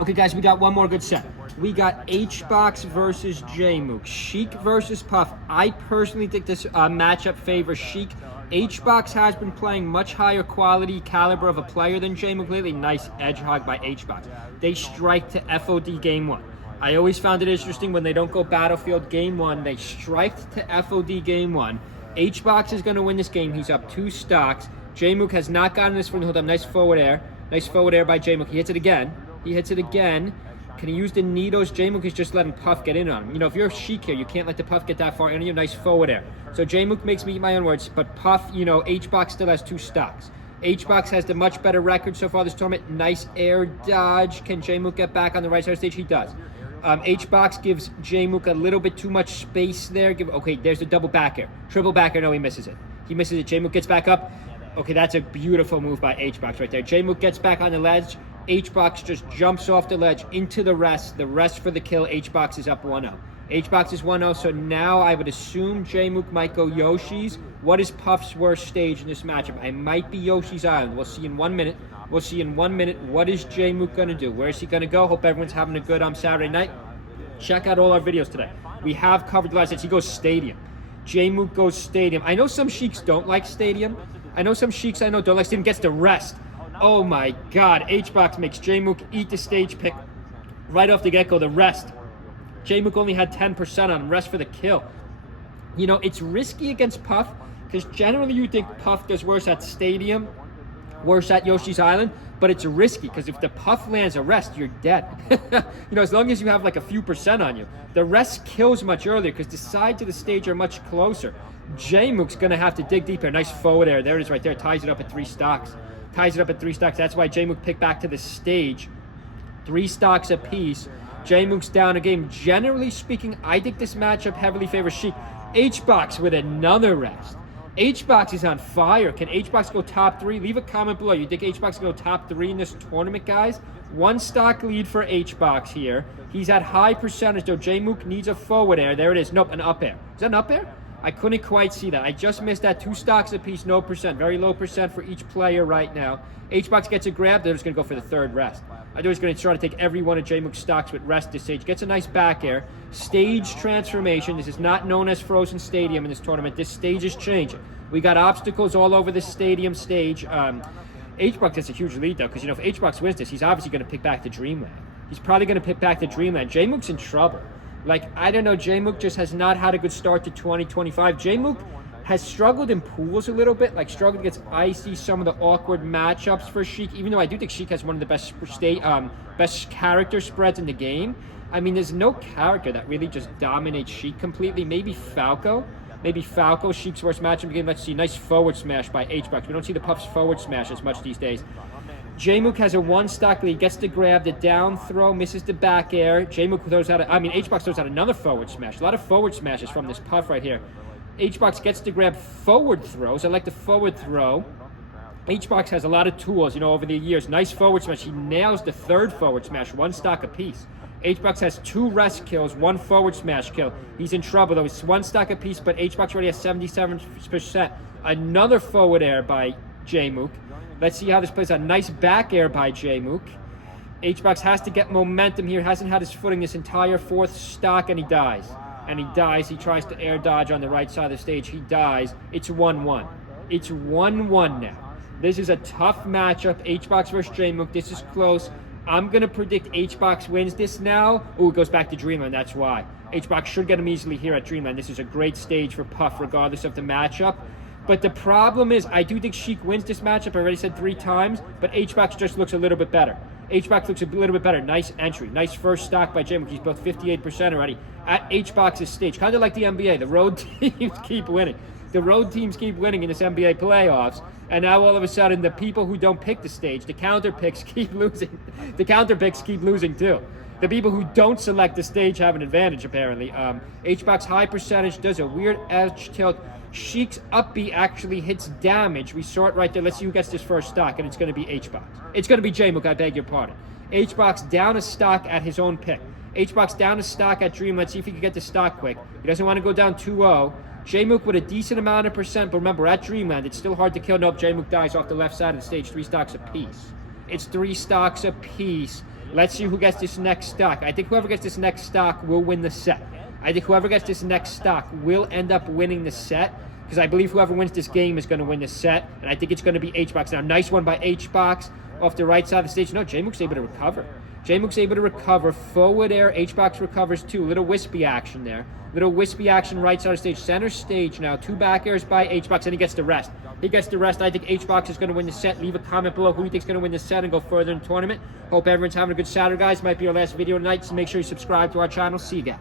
Okay, guys, we got one more good set. We got HBox versus JMook. Sheik versus Puff. I personally think this matchup favors Sheik. HBox has been playing much higher quality caliber of a player than JMook lately. Nice edge hog by HBox. They strike to FOD game 1. I always found it interesting when they don't go Battlefield game 1. They striked to FOD game 1. HBox is going to win this game. He's up 2 stocks. JMook has not gotten this from the hold up. Nice forward air. Nice forward air by JMook. He hits it again. He hits it again. Can he use the Nidos? JMook is just letting Puff get in on him. You know, if you're a Sheik here, you can't let the Puff get that far in. You have nice forward air. So JMook makes me eat my own words, but Puff, you know, HBox still has 2 stocks. HBox has the much better record so far this tournament. Nice air dodge. Can JMook get back on the right side of the stage? He does. HBox gives JMook a little bit too much space there. Okay, there's the double back air. Triple back air. No, he misses it. He misses it. JMook gets back up. Okay, that's a beautiful move by HBox right there. JMook gets back on the ledge. HBox just jumps off the ledge into the rest. The rest for the kill. HBox is up 1-0. HBox is 1-0, so now I would assume JMook might go Yoshi's. What is Puff's worst stage in this matchup? I might be Yoshi's Island. We'll see in 1 minute. We'll see in 1 minute. What is JMook going to do? Where is he going to go? Hope everyone's having a good Saturday night. Check out all our videos today. We have covered the last sets. He goes Stadium. JMook goes Stadium. I know some Sheiks don't like Stadium. I know some Sheiks don't like Stadium. Gets the rest. Oh my God, HBox makes JMook eat the stage pick right off the get-go, the rest. JMook only had 10% on him, rest for the kill. You know, it's risky against Puff, because generally you think Puff does worse at Stadium, worse at Yoshi's Island, but it's risky, because if the Puff lands a rest, you're dead. You know, as long as you have like a few percent on you. The rest kills much earlier, because the sides of the stage are much closer. JMook's going to have to dig deeper. Nice forward air, there it is right there, ties it up at 3 stocks. Ties it up at 3 stocks. That's why JMook picked back to the stage. 3 stocks apiece. JMook's down a game. Generally speaking, I think this matchup heavily favors Sheik. HBox with another rest. HBox is on fire. Can HBox go top 3? Leave a comment below. You think HBox can go top 3 in this tournament, guys? 1 stock lead for HBox here. He's at high percentage, though. JMook needs a forward air. There it is. Nope, an up air. Is that an up air? I couldn't quite see that. I just missed that. 2 stocks apiece, no percent. Very low percent for each player right now. HBox gets a grab. They're just going to go for the 3rd rest. I know he's going to try to take every one of JMook's stocks with rest this stage. Gets a nice back air. Stage transformation. This is not known as Frozen Stadium in this tournament. This stage is changing. We got obstacles all over the stadium stage. HBox has a huge lead, though, because, you know, if HBox wins this, he's obviously going to pick back to Dreamland. He's probably going to pick back to Dreamland. JMook's in trouble. Like, I don't know, JMook just has not had a good start to 2025. JMook has struggled in pools a little bit, like struggled against Icy, some of the awkward matchups for Sheik, even though I do think Sheik has one of the best character spreads in the game. I mean, there's no character that really just dominates Sheik completely. Maybe Falco. Maybe Falco, Sheik's worst matchup in the game. Let's see, nice forward smash by HBox. We don't see the Puff's forward smash as much these days. JMook has a 1 stock lead, gets to grab the down throw, misses the back air. JMook throws out, HBox throws out another forward smash. A lot of forward smashes from this Puff right here. HBox gets to grab forward throws. I like the forward throw. HBox has a lot of tools, you know, over the years. Nice forward smash. He nails the 3rd forward smash, 1 stock apiece. HBox has 2 rest kills, 1 forward smash kill. He's in trouble, though. It's 1 stock apiece, but HBox already has 77%. Another forward air by JMook. Let's see how this plays out. Nice back air by JMook. HBox has to get momentum here. Hasn't had his footing this entire 4th stock, and he dies. And he dies. He tries to air dodge on the right side of the stage. He dies. It's 1-1. It's 1-1 now. This is a tough matchup. HBox versus JMook. This is close. I'm going to predict HBox wins this now. Oh, it goes back to Dreamland. That's why. HBox should get him easily here at Dreamland. This is a great stage for Puff, regardless of the matchup. But the problem is, I do think Sheik wins this matchup. I already said 3 times, but HBox just looks a little bit better. HBox looks a little bit better. Nice entry. Nice first stock by JMook. He's both 58% already at HBox's stage. Kind of like the NBA. The road teams keep winning. The road teams keep winning in this NBA playoffs. And now all of a sudden, the people who don't pick the stage, the counter picks, keep losing. The counter picks keep losing too. The people who don't select the stage have an advantage, apparently. HBox high percentage does a weird edge tilt. Sheik's up B actually hits damage. We saw it right there. Let's see who gets this first stock, and it's going to be HBox. It's going to be JMook, I beg your pardon. HBox down a stock at his own pick. HBox down a stock at Dream. Let's see if he can get the stock quick. He doesn't want to go down 2-0. JMook with a decent amount of percent, but remember, at Dreamland, it's still hard to kill. Nope, JMook dies off the left side of the stage, 3 stocks apiece. It's 3 stocks apiece. Let's see who gets this next stock. I think whoever gets this next stock will win the set. I think whoever gets this next stock will end up winning the set, because I believe whoever wins this game is going to win the set, and I think it's going to be HBox. Now, nice one by HBox off the right side of the stage. No, JMook's able to recover. JMook's able to recover. Forward air, HBox recovers too. Little wispy action there. Little wispy action right side of the stage. Center stage now. 2 back airs by HBox, and he gets the rest. He gets the rest. I think HBox is going to win the set. Leave a comment below who you think is going to win the set and go further in the tournament. Hope everyone's having a good Saturday, guys. Might be our last video tonight, so make sure you subscribe to our channel. See you again.